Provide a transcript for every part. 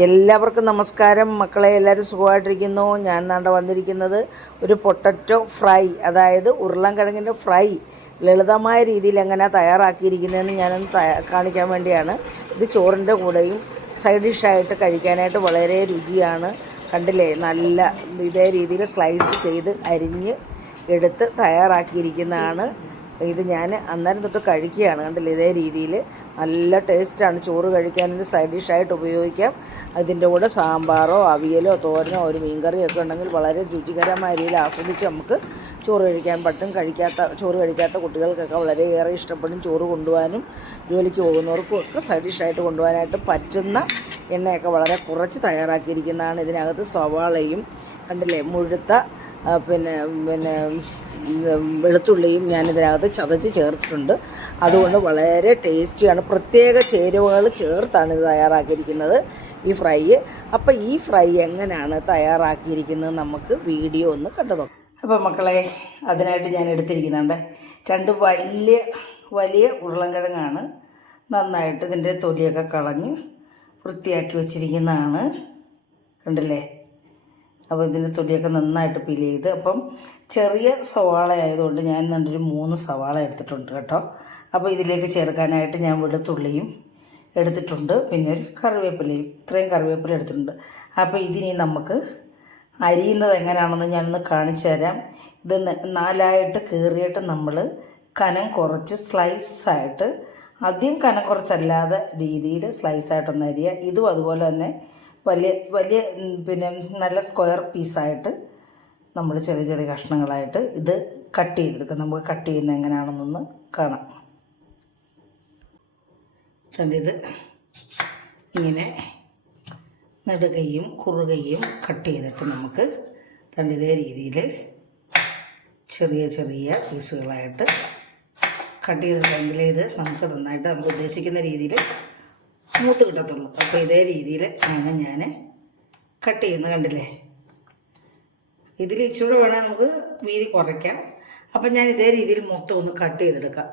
എല്ലാവർക്കും നമസ്കാരം മക്കളെ. എല്ലാവരും സുഖമായിട്ടിരിക്കുന്നു. ഞാൻ നാണ്ട വന്നിരിക്കുന്നത് ഒരു പൊട്ടറ്റോ ഫ്രൈ, അതായത് ഉരുളൻകിഴങ്ങിൻ്റെ ഫ്രൈ ലളിതമായ രീതിയിൽ എങ്ങനെയാണ് തയ്യാറാക്കിയിരിക്കുന്നതെന്ന് ഞാനൊന്ന് കാണിക്കാൻ വേണ്ടിയാണ്. ഇത് ചോറിൻ്റെ കൂടെയും സൈഡ് ഡിഷായിട്ട് കഴിക്കാനായിട്ട് വളരെ രുചിയാണ്. കണ്ടില്ലേ, നല്ല ഇതേ രീതിയിൽ സ്ലൈസ് ചെയ്ത് അരിഞ്ഞ് എടുത്ത് തയ്യാറാക്കിയിരിക്കുന്നതാണ്. ഇത് ഞാൻ അന്നേരം തൊട്ട് കഴിക്കുകയാണ്. കണ്ടില്ലേ, ഇതേ രീതിയിൽ നല്ല ടേസ്റ്റാണ്. ചോറ് കഴിക്കാനൊരു സൈഡ് ഡിഷായിട്ട് ഉപയോഗിക്കാം. അതിൻ്റെ കൂടെ സാമ്പാറോ അവിയലോ തോരനോ ഒരു മീൻകറിയോ ഒക്കെ ഉണ്ടെങ്കിൽ വളരെ രുചികരമായ രീതിയിൽ ആസ്വദിച്ച് നമുക്ക് ചോറ് കഴിക്കാൻ പറ്റും. ചോറ് കഴിക്കാത്ത കുട്ടികൾക്കൊക്കെ വളരെയേറെ ഇഷ്ടപ്പെടും. ചോറ് കൊണ്ടുപോകാനും ജോലിക്ക് പോകുന്നവർക്കും ഒക്കെ സൈഡ് ഡിഷായിട്ട് കൊണ്ടുപോകാനായിട്ട് പറ്റുന്ന എണ്ണയൊക്കെ വളരെ കുറച്ച് തയ്യാറാക്കിയിരിക്കുന്നതാണ്. ഇതിനകത്ത് സവാളയും കണ്ടില്ലേ മുഴുത്ത പിന്നെ വെളുത്തുള്ളിയും ഞാനിതിനകത്ത് ചതച്ച് ചേർത്തിട്ടുണ്ട്. അതുകൊണ്ട് വളരെ ടേസ്റ്റിയാണ്. പ്രത്യേക ചേരുവകൾ ചേർത്താണ് ഇത് തയ്യാറാക്കിയിരിക്കുന്നത്, ഈ ഫ്രൈ. അപ്പോൾ ഈ ഫ്രൈ എങ്ങനെയാണ് തയ്യാറാക്കിയിരിക്കുന്നത് നമുക്ക് വീഡിയോ ഒന്ന് കണ്ടു നോക്കാം. അപ്പോൾ മക്കളെ, അതിനായിട്ട് ഞാൻ എടുത്തിരിക്കുന്നുണ്ട് 2 വലിയ ഉരുളൻകിഴങ്ങാണ്. നന്നായിട്ട് ഇതിൻ്റെ തൊലിയൊക്കെ കളഞ്ഞ് വൃത്തിയാക്കി വെച്ചിരിക്കുന്നതാണ്. കണ്ടില്ലേ, അപ്പോൾ ഇതിൻ്റെ തൊലിയൊക്കെ നന്നായിട്ട് പീൽ ചെയ്ത്. അപ്പം ചെറിയ സവാള ആയതുകൊണ്ട് ഞാൻ നല്ലൊരു 3 സവാള എടുത്തിട്ടുണ്ട് കേട്ടോ. അപ്പോൾ ഇതിലേക്ക് ചേർക്കാനായിട്ട് ഞാൻ വെളുത്തുള്ളിയും എടുത്തിട്ടുണ്ട്, പിന്നെ ഒരു കറിവേപ്പിലയും, ഇത്രയും കറിവേപ്പില എടുത്തിട്ടുണ്ട്. അപ്പോൾ ഇതിനി നമുക്ക് അരിയുന്നത് എങ്ങനെയാണെന്ന് ഞാനൊന്ന് കാണിച്ചു തരാം. ഇത് 4ആയിട്ട് കീറിയിട്ട് നമ്മൾ കനം കുറച്ച് സ്ലൈസായിട്ട്, അധികം കനം കുറച്ചല്ലാതെ രീതിയിൽ സ്ലൈസായിട്ടൊന്ന് അരിയുക. ഇതും അതുപോലെ തന്നെ വലിയ പിന്നെ നല്ല സ്ക്വയർ പീസായിട്ട് നമ്മൾ ചെറിയ ചെറിയ കഷ്ണങ്ങളായിട്ട് ഇത് കട്ട് ചെയ്തെടുക്കാം. നമുക്ക് കട്ട് ചെയ്യുന്നത് എങ്ങനെയാണെന്നൊന്ന് കാണാം. ഇത് ഇങ്ങനെ നെടുകയും കുറുകയും കട്ട് ചെയ്തിട്ട് നമുക്ക് ഇതേ രീതിയിൽ ചെറിയ ചെറിയ പീസുകളായിട്ട് കട്ട് ചെയ്തിട്ടെങ്കിൽ ഇത് നമുക്ക് നന്നായിട്ട് നമുക്ക് ഉദ്ദേശിക്കുന്ന രീതിയിൽ മൂത്ത് കിട്ടത്തുള്ളൂ. അപ്പോൾ ഇതേ രീതിയിൽ ആണ് ഞാൻ കട്ട് ചെയ്യുന്നത്. കണ്ടില്ലേ, ഇതിൽ ഇച്ചിരി വേണേൽ നമുക്ക് വീതി കുറയ്ക്കാം. അപ്പം ഞാൻ ഇതേ രീതിയിൽ മൊത്തം ഒന്ന് കട്ട് ചെയ്തെടുക്കാം.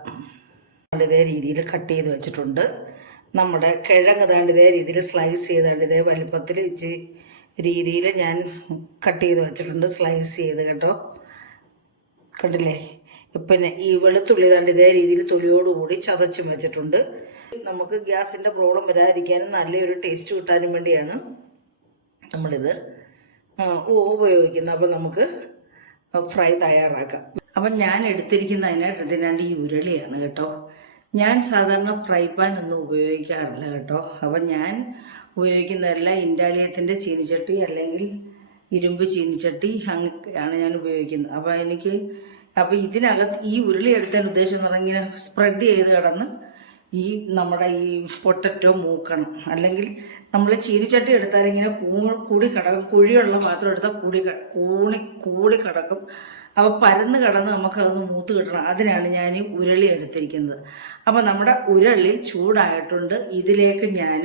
ഇതേ രീതിയിൽ കട്ട് ചെയ്ത് വെച്ചിട്ടുണ്ട്. നമ്മുടെ കിഴങ്ങ് താണ്ട് ഇതേ രീതിയിൽ സ്ലൈസ് ചെയ്താണ്ട് ഇതേ വലിപ്പത്തിൽ ഇച്ചിരി രീതിയിൽ ഞാൻ കട്ട് ചെയ്ത് വെച്ചിട്ടുണ്ട്, സ്ലൈസ് ചെയ്ത് കേട്ടോ. കണ്ടില്ലേ, പിന്നെ ഈ വെളുത്തുള്ളി താണ്ട് ഇതേ രീതിയിൽ തൊലിയോടുകൂടി ചതച്ചും വെച്ചിട്ടുണ്ട്. നമുക്ക് ഗ്യാസിൻ്റെ പ്രോബ്ലം വരാതിരിക്കാനും നല്ലൊരു ടേസ്റ്റ് കിട്ടാനും വേണ്ടിയാണ് നമ്മളിത് ഉപയോഗിക്കുന്നത്. അപ്പോൾ നമുക്ക് ഫ്രൈ തയ്യാറാക്കാം. അപ്പം ഞാൻ എടുത്തിരിക്കുന്നതിനായിട്ട് ഇതിനാണ്ട് ഈ ഉരുളിയാണ് കേട്ടോ. ഞാൻ സാധാരണ ഫ്രൈ പാൻ ഒന്നും ഉപയോഗിക്കാറില്ല കേട്ടോ. അപ്പം ഞാൻ ഉപയോഗിക്കുന്നതെല്ലാം ഇൻഡാലിയത്തിൻ്റെ ചീനിച്ചട്ടി അല്ലെങ്കിൽ ഇരുമ്പ് ചീനിച്ചട്ടി ആണ് ഞാൻ ഉപയോഗിക്കുന്നത്. അപ്പോൾ ഇതിനകത്ത് ഈ ഉരുളി എടുത്തതിന് ഉദ്ദേശം എന്ന് പറഞ്ഞാൽ ഇങ്ങനെ സ്പ്രെഡ് ചെയ്ത് കിടന്ന് ഈ നമ്മുടെ ഈ പൊട്ടറ്റോ മൂക്കണം. അല്ലെങ്കിൽ നമ്മൾ ചീനിച്ചട്ടി എടുത്താൽ ഇങ്ങനെ കൂടി കിടക്കും. കുഴിയുള്ള പാത്രം എടുത്താൽ കൂടി കിടക്കും. അപ്പോൾ പരന്ന് കിടന്ന് നമുക്കതൊന്ന് മൂത്ത് കിട്ടണം. അതിനാണ് ഞാൻ ഈ ഉരുളി എടുത്തിരിക്കുന്നത്. അപ്പോൾ നമ്മുടെ ഉരുളി ചൂടായിട്ടുണ്ട്. ഇതിലേക്ക് ഞാൻ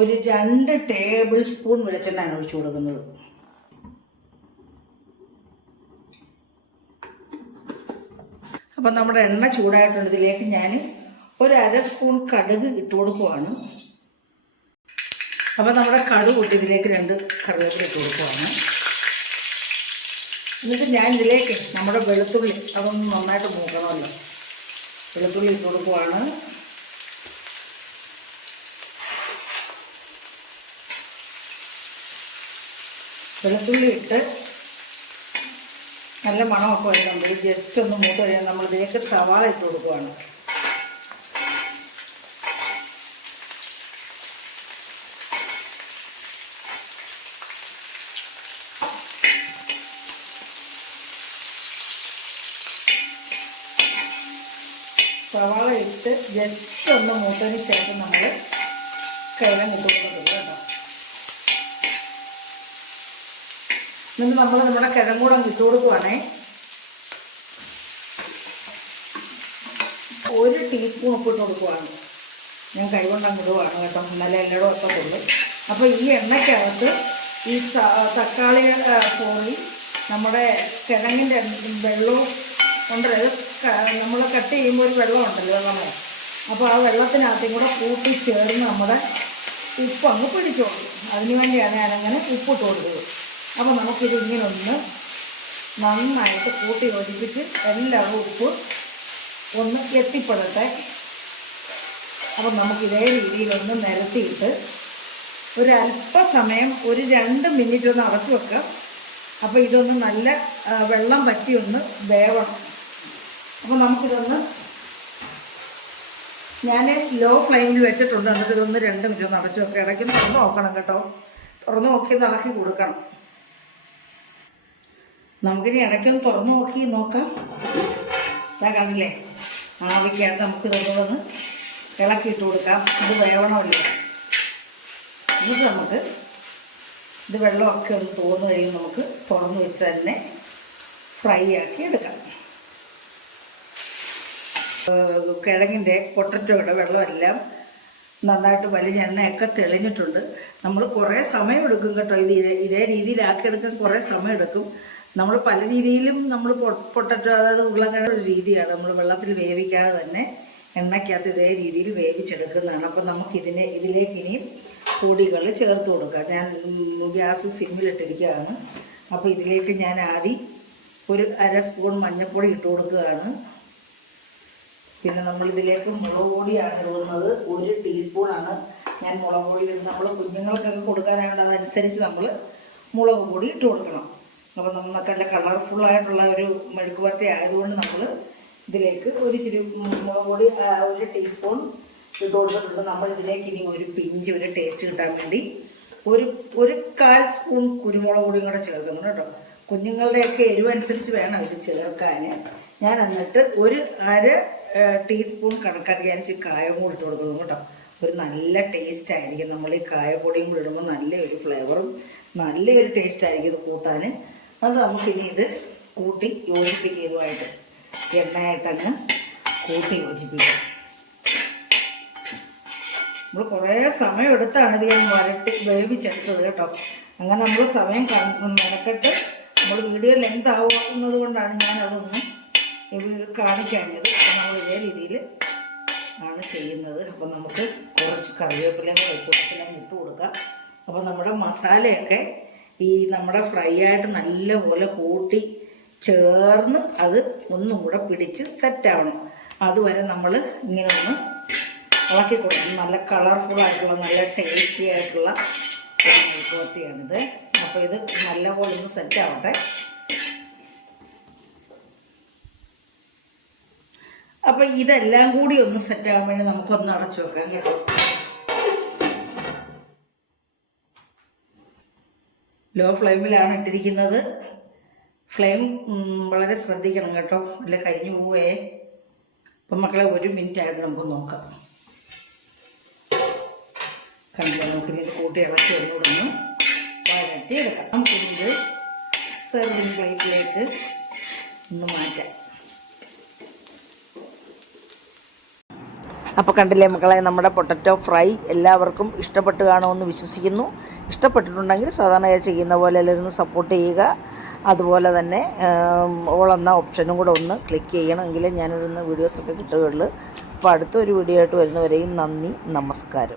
ഒരു 2 ടേബിൾ സ്പൂൺ വെളിച്ചെണ്ണയാണ് ഒഴിച്ചു കൊടുക്കുന്നത്. അപ്പം നമ്മുടെ എണ്ണ ചൂടായിട്ടുണ്ട്. ഇതിലേക്ക് ഞാൻ ഒരു 1/2 സ്പൂൺ കടുക് ഇട്ട് കൊടുക്കുവാണ്. അപ്പം നമ്മുടെ കടുക് കൂട്ടി ഇതിലേക്ക് 2 കറിവേപ്പില ഇട്ട് കൊടുക്കുവാണ്. എന്നിട്ട് ഞാൻ ഇതിലേക്ക് നമ്മുടെ വെളുത്തുള്ളി അതൊന്ന് നന്നായിട്ട് മൂക്കണമല്ലോ, വെളുത്തുള്ളി ഇട്ട് കൊടുക്കുവാണ്. വെളുത്തുള്ളി ഇട്ട് നല്ല മണമൊക്കെ വരുന്നുണ്ട്. ജസ്റ്റ് ഒന്ന് മൂത്ത് കഴിയാൻ നമ്മൾ ഇതിലേക്ക് സവാള ഇട്ട് കൊടുക്കുവാണ്. സവാള ഇട്ട് ജസ്റ്റ് ഒന്ന് മൂത്തതിന് ശേഷം നമ്മൾ കിഴങ്ങ് ഇട്ട് കൊടുക്കുന്നത് കേട്ടോ. എന്നിട്ട് നമ്മൾ നമ്മുടെ കിഴങ്ങ് കൂടെ ഇട്ട് കൊടുക്കുവാണേ. 1 ടീസ്പൂൺ ഉപ്പിട്ട് കൊടുക്കുവാണ്. ഞാൻ കൈകൊണ്ട് ഇടുവാണ് കേട്ടോ, എന്നാലേ എല്ലായിടും എത്തത്തുള്ളൂ. അപ്പോൾ ഈ എണ്ണയ്ക്കകത്ത് ഈ തക്കാളി നമ്മുടെ കിഴങ്ങിൻ്റെ വെള്ളവും ഉണ്ടല്ലോ, നമ്മൾ കട്ട് ചെയ്യുമ്പോൾ ഒരു വെള്ളം ഉണ്ടല്ലോ നമ്മൾ, അപ്പോൾ ആ വെള്ളത്തിനകത്തും കൂടെ കൂട്ടി ചേർന്ന് നമ്മുടെ ഉപ്പ് അങ്ങ് പിടിച്ചോളൂ. അതിന് വേണ്ടിയാണ് ഞാനങ്ങനെ ഉപ്പിട്ട് കൊടുത്തത്. അപ്പോൾ നമുക്കിത് ഇങ്ങനെ ഒന്ന് നന്നായിട്ട് കൂട്ടി യോജിപ്പിച്ച് എല്ലാവരും ഉപ്പ് ഒന്ന് എത്തിപ്പെടട്ടെ. അപ്പം നമുക്കിതേ രീതിയിലൊന്ന് നിരത്തിയിട്ട് ഒരല്പസമയം ഒരു 2 മിനിറ്റ് ഒന്ന് അടച്ചു വെക്കാം. അപ്പോൾ ഇതൊന്ന് നല്ല വെള്ളം പറ്റി ഒന്ന് വേവണം. അപ്പോൾ നമുക്കിതൊന്ന് ഞാൻ ലോ ഫ്ലെയിമിൽ വെച്ചിട്ടുണ്ട്. എന്നിട്ട് ഇതൊന്ന് 2 മിനിറ്റ് ഒന്ന് അടച്ചു വെക്കാം. ഇടയ്ക്ക് തുറന്ന് നോക്കണം കേട്ടോ. തുറന്ന് നോക്കി ഇളക്കി കൊടുക്കണം. നമുക്കിനി ഇടയ്ക്കൊന്ന് തുറന്ന് നോക്കി നോക്കാം. ഇതാ കണ്ടില്ലേ, ആവിക്കകത്ത് നമുക്കിതൊന്ന് ഇളക്കിയിട്ട് കൊടുക്കാം. ഇത് വേവണമല്ലോ. എന്നിട്ട് നമുക്ക് ഇത് വെള്ളമൊക്കെ ഒന്ന് തോന്നു കഴിയും നമുക്ക് തുറന്ന് വെച്ച് തന്നെ ഫ്രൈ ആക്കി എടുക്കാം. കിഴങ്ങിൻ്റെ പൊട്ടറ്റോയുടെ വെള്ളമെല്ലാം നന്നായിട്ട് വലിയ എണ്ണയൊക്കെ തെളിഞ്ഞിട്ടുണ്ട്. നമ്മൾ കുറേ സമയം എടുക്കും കേട്ടോ. ഇതേ രീതിയിലാക്കിയെടുക്കാൻ കുറേ സമയം എടുക്കും. നമ്മൾ പല രീതിയിലും നമ്മൾ പൊട്ടറ്റോ, അതായത് ഉരുളക്കിഴങ്ങ് ഒരു രീതിയാണ് നമ്മൾ വെള്ളത്തിൽ വേവിക്കാതെ തന്നെ എണ്ണയ്ക്കകത്ത് ഇതേ രീതിയിൽ വേവിച്ചെടുക്കുന്നതാണ്. അപ്പം ഇതിലേക്ക് ഇനിയും പൊടികൾ ചേർത്ത് കൊടുക്കാം. ഞാൻ ഗ്യാസ് സിമ്മിലിട്ടിരിക്കുകയാണ്. അപ്പോൾ ഇതിലേക്ക് ഞാൻ ആദ്യം ഒരു 1/2 സ്പൂൺ മഞ്ഞൾപ്പൊടി ഇട്ട് കൊടുക്കുകയാണ്. പിന്നെ നമ്മളിതിലേക്ക് മുളക് പൊടിയാണ് ഇടുന്നത്. 1 ടീസ്പൂണാണ് ഞാൻ മുളക് പൊടി ഇടുന്നത്. നമ്മൾ കുഞ്ഞുങ്ങൾക്കൊക്കെ കൊടുക്കാനായിട്ട് അതനുസരിച്ച് നമ്മൾ മുളക് പൊടി ഇട്ട് കൊടുക്കണം. അപ്പോൾ നമുക്ക് നല്ല കളർഫുള്ളായിട്ടുള്ള ഒരു മെഴുക്ക് പുരട്ടി ആയതുകൊണ്ട് നമ്മൾ ഇതിലേക്ക് ഒരു ഇച്ചിരി മുളക് പൊടി 1 ടീസ്പൂൺ ഇട്ട് കൊടുത്തിട്ടുണ്ട്. നമ്മൾ ഇതിലേക്ക് ഇനി ഒരു പിഞ്ച് ഒരു ടേസ്റ്റ് കിട്ടാൻ വേണ്ടി ഒരു 1/4 സ്പൂൺ കുരുമുളക് പൊടിയും കൂടെ ചേർക്കുന്നു കേട്ടോ. കുഞ്ഞുങ്ങളുടെയൊക്കെ എരിവനുസരിച്ച് വേണം ഇത് ചേർക്കാൻ. ഞാൻ എന്നിട്ട് ഒരു 1/2 ടീസ്പൂൺ കണക്കാക്കി അരിച്ച് കായം കൂടി ഇട്ട് കൊടുക്കുന്നു കേട്ടോ. ഒരു നല്ല ടേസ്റ്റ് ആയിരിക്കും. നമ്മൾ ഈ കായപ്പൊടിയും കൂടി ഇടുമ്പോൾ നല്ലൊരു ഫ്ലേവറും നല്ലൊരു ടേസ്റ്റ് ആയിരിക്കും ഇത് കൂട്ടാൻ. അത് നമുക്കിനി ഇത് കൂട്ടി യോജിപ്പിക്കുക. ഇതുമായിട്ട് എണ്ണയായിട്ടങ്ങ് കൂട്ടി യോജിപ്പിക്കുക. നമ്മൾ കുറേ സമയം എടുത്താണ് ഇത് ഞാൻ വരട്ടി വേവിച്ചെടുത്തത് കേട്ടോ. അങ്ങനെ നമ്മൾ സമയം മെനക്കെട്ട് നമ്മൾ വീഡിയോ ലെങ്ത് ആവുന്നത് കൊണ്ടാണ് ഞാനതൊന്നും കാണിക്കാഞ്ഞത്. അപ്പം നമ്മൾ ഇതേ രീതിയിൽ ആണ് ചെയ്യുന്നത്. അപ്പം നമുക്ക് കുറച്ച് കറിവേപ്പിലയും വെളുത്തുള്ളിയും ഇട്ട് കൊടുക്കാം. അപ്പം നമ്മുടെ മസാലയൊക്കെ ഈ നമ്മുടെ ഫ്രൈ ആയിട്ട് നല്ലപോലെ കൂട്ടി ചേർന്ന് അത് ഒന്നും കൂടെ പിടിച്ച് സെറ്റാവണം. അതുവരെ നമ്മൾ ഇങ്ങനെ ഒന്ന് ഇളക്കി കൊടുക്കണം. നല്ല കളർഫുള്ളായിട്ടുള്ള നല്ല ടേസ്റ്റി ആയിട്ടുള്ള ഒരു മെഴുക്കുവരട്ടിയാണിത്. അപ്പോൾ ഇത് നല്ലപോലെ ഒന്ന് സെറ്റാവട്ടെ. അപ്പോൾ ഇതെല്ലാം കൂടി ഒന്ന് സെറ്റാകാൻ വേണ്ടി നമുക്കൊന്ന് അടച്ചു വെക്കാം കേട്ടോ. ലോ ഫ്ലെയിമിലാണ് ഇട്ടിരിക്കുന്നത്. ഫ്ലെയിം വളരെ ശ്രദ്ധിക്കണം കേട്ടോ, അല്ല കരിഞ്ഞു പോവേ. അപ്പം മക്കളെ 1 മിനിറ്റ് ആയിട്ട് നമുക്ക് നോക്കാം. കണ്ടില്ല, നമുക്കിനി ഇത് കൂട്ടി ഇളക്കി ഒന്നുകൂടൊന്ന് വഴറ്റി എടുക്കാം. നമുക്കിത് സെർവിങ് പ്ലേറ്റിലേക്ക് ഒന്ന് മാറ്റാം. അപ്പോൾ കണ്ടില്ലേ മക്കളെ, നമ്മുടെ പൊട്ടറ്റോ ഫ്രൈ എല്ലാവർക്കും ഇഷ്ടപ്പെട്ട് കാണുമെന്ന് വിശ്വസിക്കുന്നു. ഇഷ്ടപ്പെട്ടിട്ടുണ്ടെങ്കിൽ സാധാരണ ചെയ്യുന്ന പോലെ എല്ലാവരും സപ്പോർട്ട് ചെയ്യുക. അതുപോലെ തന്നെ ഓൾ എന്ന ഓപ്ഷനും കൂടെ ഒന്ന് ക്ലിക്ക് ചെയ്യണം, എങ്കിലേ ഞാനിടുന്ന വീഡിയോസൊക്കെ കിട്ടുകയുള്ളൂ. അപ്പോൾ അടുത്തൊരു വീഡിയോ ആയിട്ട് വരുന്നവരെയും നന്ദി, നമസ്കാരം.